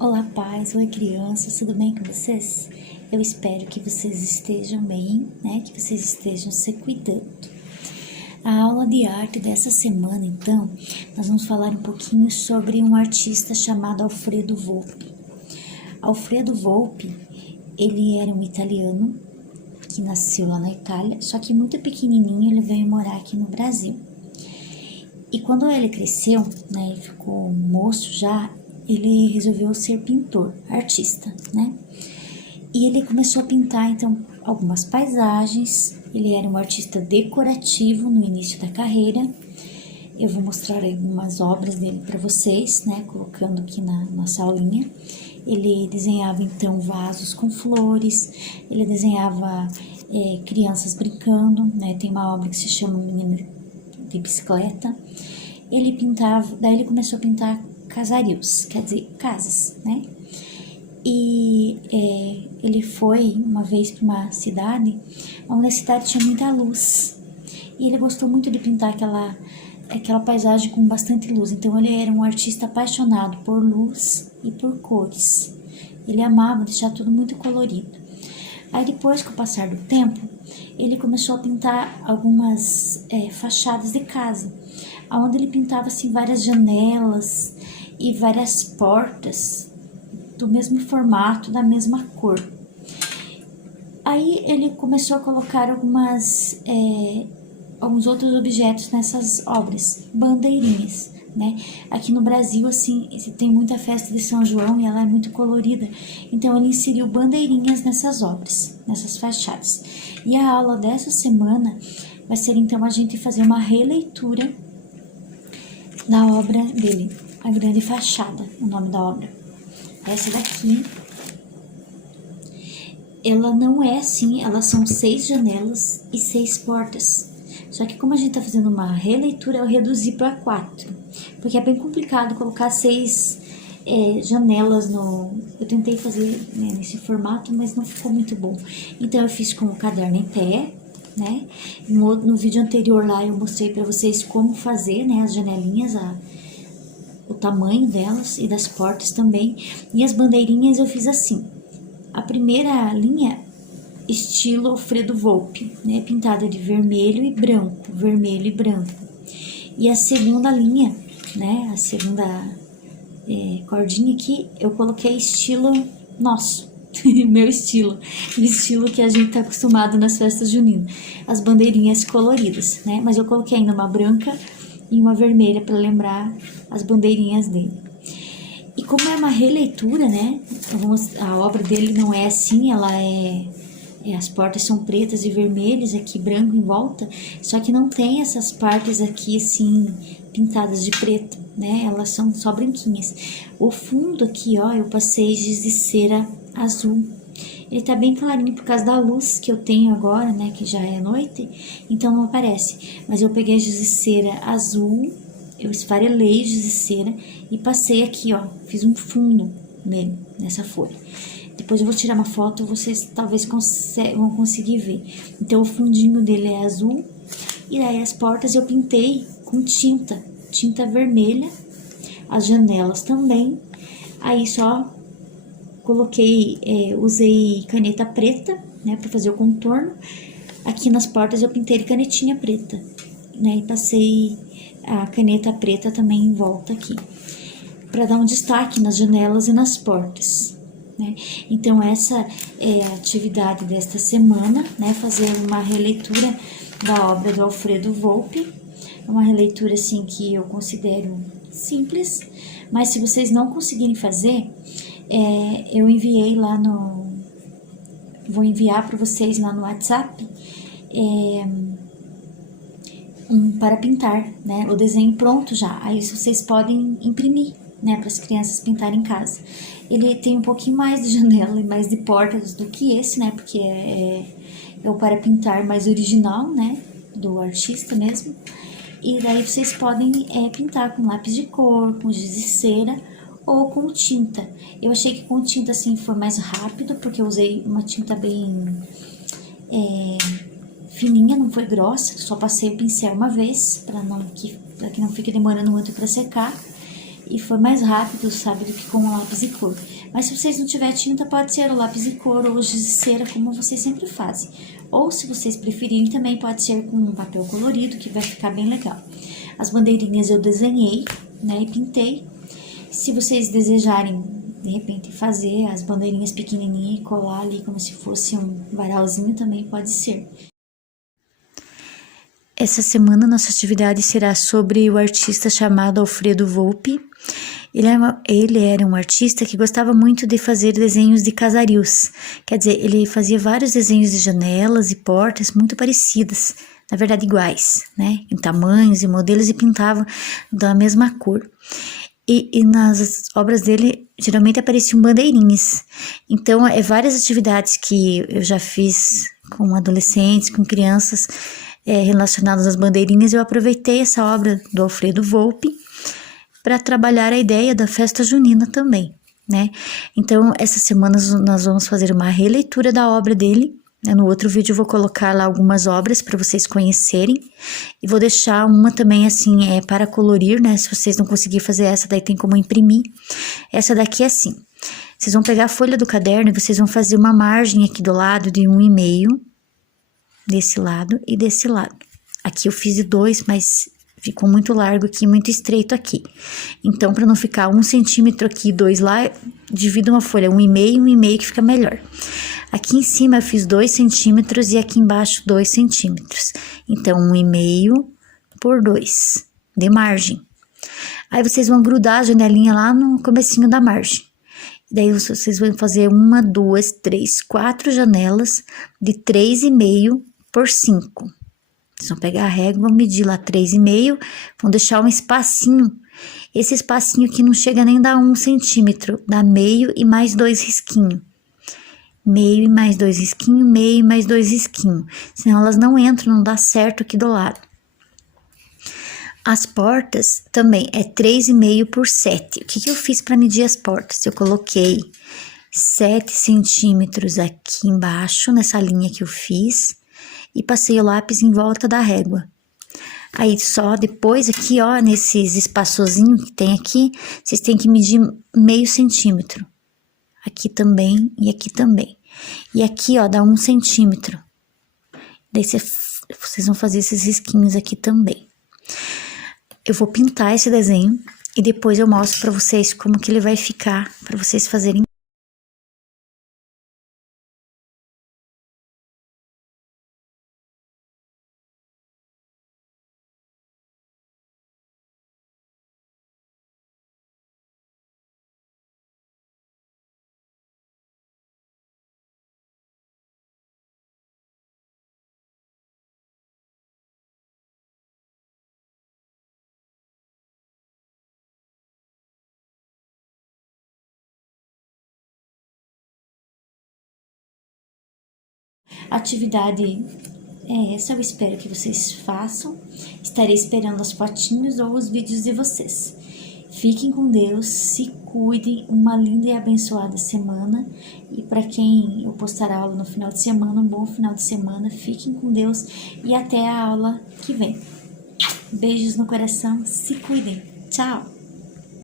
Olá, pais, oi, crianças, tudo bem com vocês? Eu espero que vocês estejam bem, né? Que vocês estejam se cuidando. A aula de arte dessa semana, então, nós vamos falar um pouquinho sobre um artista chamado Alfredo Volpi. Alfredo Volpi, ele era um italiano que nasceu lá na Itália, só que muito pequenininho ele veio morar aqui no Brasil. E quando ele cresceu, né, ele ficou moço já, ele resolveu ser pintor, artista, né? E ele começou a pintar, então, algumas paisagens. Ele era um artista decorativo no início da carreira. Eu vou mostrar algumas obras dele para vocês, né? Colocando aqui na nossa aulinha. Ele desenhava, então, vasos com flores. Ele desenhava crianças brincando, né? Tem uma obra que se chama Menina de Bicicleta. Ele pintava, daí ele começou a pintar casarios, quer dizer, casas, né? E ele foi uma vez para uma cidade, onde a cidade tinha muita luz. E ele gostou muito de pintar aquela paisagem com bastante luz. Então ele era um artista apaixonado por luz e por cores. Ele amava deixar tudo muito colorido. Aí depois, com o passar do tempo, ele começou a pintar algumas fachadas de casa, onde ele pintava assim várias janelas e várias portas do mesmo formato, da mesma cor. Aí ele começou a colocar alguns outros objetos nessas obras, bandeirinhas, né? Aqui no Brasil, assim, tem muita festa de São João e ela é muito colorida, então ele inseriu bandeirinhas nessas obras, nessas fachadas. E a aula dessa semana vai ser, então, a gente fazer uma releitura da obra dele, A Grande Fachada, o nome da obra. Essa daqui, ela não é assim, elas são 6 janelas e 6 portas. Só que como a gente tá fazendo uma releitura, eu reduzi para 4, porque é bem complicado colocar 6 janelas no... Eu tentei fazer, né, nesse formato, mas não ficou muito bom. Então eu fiz com o caderno em pé, né? No vídeo anterior lá eu mostrei para vocês como fazer, né, as janelinhas, o tamanho delas e das portas também. E as bandeirinhas eu fiz assim. A primeira linha, estilo Alfredo Volpi, né, pintada de vermelho e branco, vermelho e branco. E a segunda linha, né, a segunda cordinha aqui, eu coloquei estilo nosso, meu estilo, o estilo que a gente tá acostumado nas festas juninas, as bandeirinhas coloridas, né, mas eu coloquei ainda uma branca e uma vermelha para lembrar as bandeirinhas dele. E como é uma releitura, né, a obra dele não é assim, ela as portas são pretas e vermelhas, aqui branco em volta, só que não tem essas partes aqui assim pintadas de preto, né? Elas são só branquinhas. O fundo aqui, ó, eu passei giz de cera azul. Ele tá bem clarinho por causa da luz que eu tenho agora, né? Que já é noite, então não aparece. Mas eu peguei giz de cera azul, eu esfarelei giz de cera e passei aqui, ó, fiz um fundo nele, nessa folha. Depois eu vou tirar uma foto, vocês talvez vão conseguir ver. Então o fundinho dele é azul. E aí as portas eu pintei com tinta vermelha. As janelas também. Aí só coloquei, usei caneta preta, né, para fazer o contorno. Aqui nas portas eu pintei de canetinha preta, né, e passei a caneta preta também em volta aqui, para dar um destaque nas janelas e nas portas. Né? Então essa é a atividade desta semana, né? Fazer uma releitura da obra do Alfredo Volpi, uma releitura assim que eu considero simples, mas se vocês não conseguirem fazer, eu enviei lá vou enviar para vocês lá no WhatsApp para pintar, né? O desenho pronto já, aí vocês podem imprimir, né, para as crianças pintarem em casa. Ele tem um pouquinho mais de janela e mais de portas do que esse, né, porque é o para pintar mais original, né, do artista mesmo. E daí vocês podem pintar com lápis de cor, com giz de cera ou com tinta. Eu achei que com tinta assim foi mais rápido, porque eu usei uma tinta bem fininha, não foi grossa, só passei o pincel uma vez, para que não fique demorando muito para secar. e foi mais rápido, sabe, do que com o lápis e cor. Mas se vocês não tiverem tinta, pode ser o lápis e cor ou giz de cera, como vocês sempre fazem. Ou se vocês preferirem, também pode ser com um papel colorido, que vai ficar bem legal. As bandeirinhas eu desenhei, né, e pintei. Se vocês desejarem, de repente, fazer as bandeirinhas pequenininhas e colar ali como se fosse um varalzinho, também pode ser. Essa semana nossa atividade será sobre o artista chamado Alfredo Volpi. Ele era um artista que gostava muito de fazer desenhos de casarios. Quer dizer, ele fazia vários desenhos de janelas e portas muito parecidas, na verdade iguais, né? Em tamanhos e modelos, e pintava da mesma cor. E nas obras dele, geralmente apareciam bandeirinhas. Então, várias atividades que eu já fiz com adolescentes, com crianças, relacionadas às bandeirinhas, eu aproveitei essa obra do Alfredo Volpi para trabalhar a ideia da festa junina também, né? Então, essas semanas nós vamos fazer uma releitura da obra dele. No outro vídeo eu vou colocar lá algumas obras para vocês conhecerem, e vou deixar uma também assim, para colorir, né? Se vocês não conseguirem fazer essa, daí tem como imprimir. Essa daqui é assim, vocês vão pegar a folha do caderno e vocês vão fazer uma margem aqui do lado de 1,5, desse lado e desse lado. Aqui eu fiz de 2, mas ficou muito largo aqui, muito estreito aqui. Então, para não ficar 1 centímetro aqui e 2 lá, divido uma folha 1,5, 1,5, que fica melhor. Aqui em cima eu fiz 2 centímetros e aqui embaixo 2 centímetros. Então, 1,5 por 2 de margem. Aí vocês vão grudar a janelinha lá no comecinho da margem. Daí vocês vão fazer 1, 2, 3, 4 janelas de 3,5 por 5. Vocês vão pegar a régua, vão medir lá 3,5, vão deixar um espacinho. Esse espacinho aqui não chega nem a dar 1 centímetro, dá meio e mais 2 risquinhos. Meio e mais 2 risquinhos, meio e mais 2 risquinhos. Senão elas não entram, não dá certo aqui do lado. As portas também é 3,5 por 7. O que eu fiz para medir as portas? Eu coloquei 7 centímetros aqui embaixo, nessa linha que eu fiz, e passei o lápis em volta da régua. Aí só depois aqui, ó, nesses espaçozinhos que tem aqui, vocês têm que medir meio centímetro. Aqui também e aqui também. E aqui, ó, dá 1 centímetro. Daí vocês vão fazer esses risquinhos aqui também. Eu vou pintar esse desenho e depois eu mostro pra vocês como que ele vai ficar, pra vocês fazerem. A atividade é essa, eu espero que vocês façam. Estarei esperando as fotinhos ou os vídeos de vocês. Fiquem com Deus, se cuidem, uma linda e abençoada semana. E para quem eu postar aula no final de semana, um bom final de semana. Fiquem com Deus e até a aula que vem. Beijos no coração, se cuidem. Tchau!